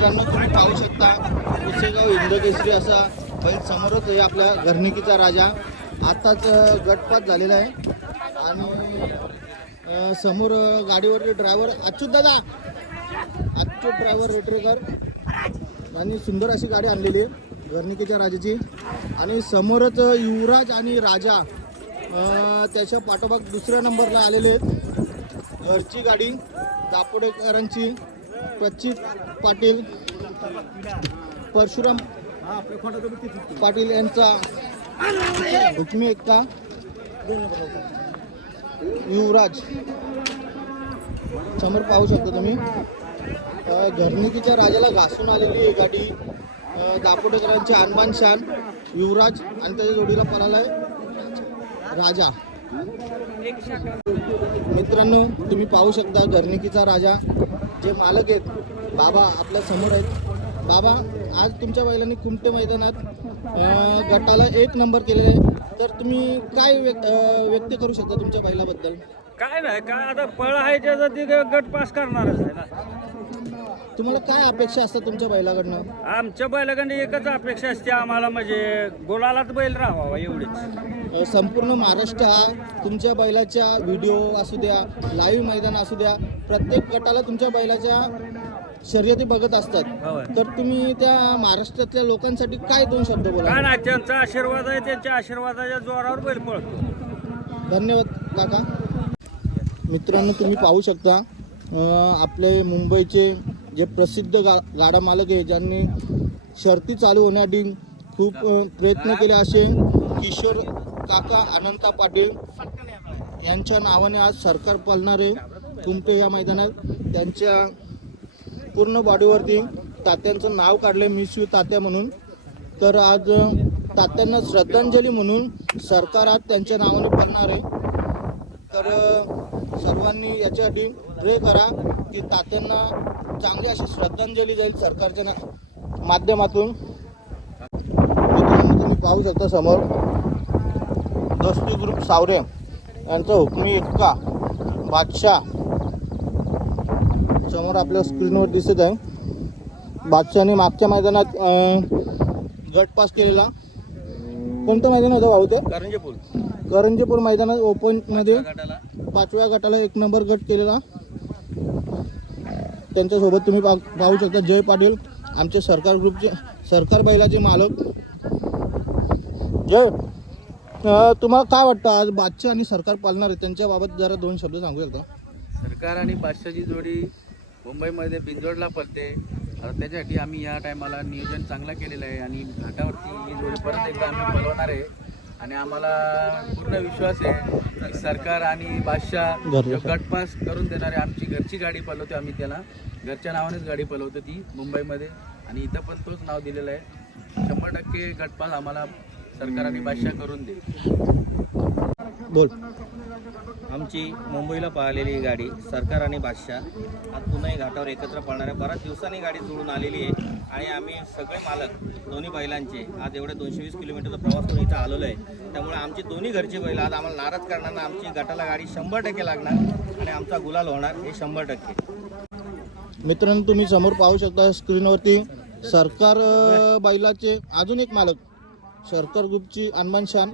मित्रांनो तुम्ही पाहू शकता. पुसेगाव इंदकेसरी असा बैल समोरच आहे आपल्या घरणिकीचा राजा. आत्ताच गटपात झालेला आहे. आणि समोर गाडीवर ड्रायव्हर अच्युत दादा! अच्युत ड्रायव्हर रेटरेकर. आणि सुंदर अशी गाडी आणलेली आहे घरणिकेच्या राजाची. आणि समोरच युवराज आणि राजा त्याच्या पाठोपाठ दुसऱ्या नंबरला आलेले आहेत. घरची गाडी दापोडेकरांची. प्रचित पाटील परशुराम पाटील यांचा हुकमी एकता. युवराज समोर पाहू शकता तुम्ही. अ, राजाला घासून आलेली ही गाडी दापोटेकरांचे अनमान शान युवराज आणि त्याच्या जोडीला पळालाय राजा. मित्रांनो तुम्ही पाहू शकता घरणिकीचा राजा. जे मालक आहेत बाबा आपल्यासमोर आहेत. बाबा आज तुमच्या बैलांनी कुमटे मैदानात गटाला एक नंबर केलेला आहे. तर तुम्ही काय व्यक्त करू शकता तुमच्या बैलाबद्दल? काय नाही काय आता फळ आहे त्याचं ते गट पास करणारच आहे ना. तुम्हाला काय अपेक्षा असतात तुमच्या बैलाकडनं? आमच्या बैलाकडे एकच अपेक्षा असते आम्हाला म्हणजे गोलालाच बैल राहावा एवढीच. संपूर्ण महाराष्ट्र हा तुमच्या बैलाच्या व्हिडिओ असू द्या लाईव्ह मैदान असू द्या प्रत्येक गटाला तुमच्या बैलाच्या शर्यती बघत असतात. होय. तर तुम्ही त्या महाराष्ट्रातल्या लोकांसाठी काय दोन शब्द बोला? त्यांचा आशीर्वाद आहे त्यांच्या आशीर्वादाच्या जोरावर बैल पळतो. धन्यवाद काका. मित्रांनो तुम्ही पाहू शकता आपले मुंबईचे जे प्रसिद्ध गा गाडा मालक आहे ज्यांनी शर्ती चालू होण्यासाठी खूप प्रयत्न केले असे किशोर काका अनंता पाटील यांच्या नावाने आज सरकार पालणारे कुंपे या मैदानात त्यांच्या पूर्ण बॉडीवरती तात्यांचं नाव काढले मिस यू तात्या म्हणून. तर आज तात्यांना श्रद्धांजली म्हणून सरकार आज त्यांच्या नावाने पडणार आहे. तर सर्वांनी याच्यासाठी प्रे करा की तात्यांना चांगली अशी श्रद्धांजली जाईल सरकारच्या ना माध्यमातून तुम्ही पाहू शकता समोर. दस्ती ग्रुप सावरे यांचा हुकमी इतका बादशाह. समोर आपल्या स्क्रीनवर दिसत आहे. बादशाहने मागच्या मैदानात अं, गट पास केलेला. कोणतं मैदान होतं भाऊ ते? करंजे पूल करंजीपूर मैदानात ओपनमध्ये गटाला. पाचव्या गटाला एक नंबर गट केलेला. त्यांच्यासोबत तुम्ही पा पाहू शकता. जय पाटील आमचे सरकार ग्रुपचे सरकार बैलाचे मालक. जय. तुम्हाला काय वाटतं आज बादशाह आणि सरकार पालणार आहे त्यांच्याबाबत जरा दोन शब्द सांगू शकता? सरकार आणि बादशाची जोडी मुंबईमध्ये बिंजोडला पडते. त्याच्यासाठी आम्ही या टायमाला नियोजन चांगला केलेलं आहे आणि घाटावरती ही जोडी परत एकदा आम्ही बोलवणार आहे. आणि आम्हाला पूर्ण विश्वास आहे की सरकार आणि बादशाह गटपास करून देणार आहे आमची घरची गाडी पलवतो आम्ही त्याला. घरच्या नावानेच गाडी पलवतो ती मुंबईमध्ये. आणि इथं पण तोच नाव दिलेलं आहे. शंभर टक्के गटपास आम्हाला सरकार आणि बादशाह करून दे. बोल. आमची मुंबईला पळालेली ही गाडी सरकार आणि बादशाह आज पुन्हा घाटावर एकत्र पळणार आहे. बऱ्याच दिवसांनी गाडी जोडून आलेली आहे आणि आम्ही सगळे मालक दोन्ही बैलांचे आज एवढे दोनशे वीस किलोमीटरचा प्रवास करून इथं आलेलो आहे. त्यामुळे आमची दोन्ही घरची बैल आज आम्हाला नाराज करणार ना आमची गटाला गाडी शंभर टक्के लागणार आणि आमचा गुलाल होणार हे शंभर टक्के. मित्रांनो तुम्ही समोर पाहू शकता स्क्रीनवरती सरकार बैलाचे अजून एक मालक. सरकार ग्रुपची अनमान शान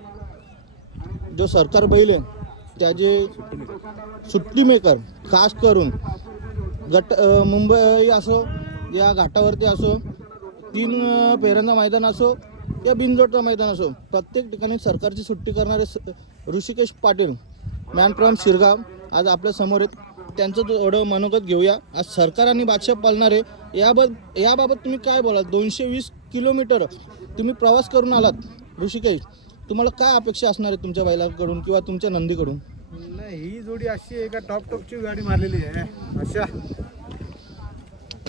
जो सरकार बैल आहे त्याचे सुट्टी मेकर खास करून गट मुंबई असो या घाटावरती असो तीन पेरांचं मैदान असो या बिनजोडचं मैदान असो प्रत्येक ठिकाणी सरकारची सुट्टी करणारे स- ऋषिकेश पाटील मॅन फ्रॉम शिरगाव आज आपल्यासमोर आहेत. त्यांचं थोडं मनोगत घेऊया. आज सरकार आणि बादशाह पालणारे याबत याबाबत तुम्ही काय बोलाल? दोनशे वीस किलोमीटर तुम्ही प्रवास करून आलात ऋषिकेश तुम्हाला काय अपेक्षा असणार आहे तुमच्या बैलाकडून किंवा तुमच्या नंदीकडून? नाही ही जोडी अशी आहे का टॉप टॉपची गाडी मारलेली आहे. अशा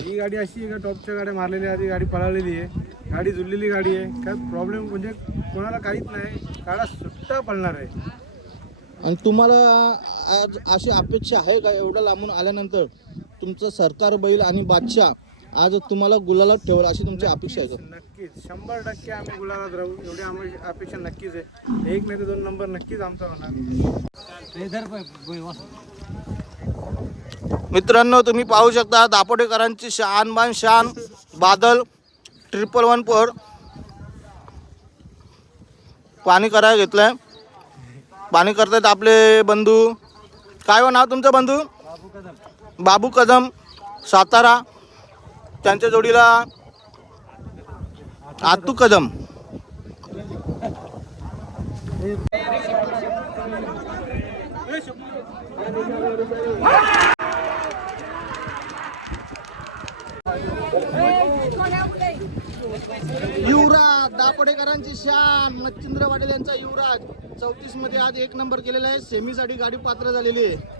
ही गाडी अशी आहे का टॉपच्या गाड्या मारलेल्या आधी गाडी पळालेली आहे. गाडी जुळलेली गाडी आहे. काय प्रॉब्लेम म्हणजे कोणाला काहीच नाही. गाडा सुट्टा पळणार आहे. आणि तुम्हाला आज अशी अपेक्षा आहे का? एवढं लांबून आल्यानंतर तुमचं सरकार बैल आणि बादशाह आज तुम्हाला गुलालात ठेवलं अशी तुमची अपेक्षा आहे का? नक्कीच. शंभर टक्के आम्ही गुलाबात राहू. एवढी आम्ही अपेक्षा नक्कीच आहे. एक नाही तर दोन नंबर नक्कीच आमचा होणार. मित्रांनो तुम्ही पाहू शकता दापोडेकरांची शान बान शान बादल ट्रिपल वन फोर पाणी करायला घेतलंय. पाणी करतायत आपले बंधू. काय हो नाव तुमचं बंधू? बाबू कदम. सातारा. त्यांच्या जोडीला आतू कदम. युवराज दापोडेकरांची शान. मच्छिंद्र वाटेल यांचा युवराज. चौतीसमध्ये आज एक नंबर केलेला आहे. सेमीसाठी गाडी पात्र झालेली आहे.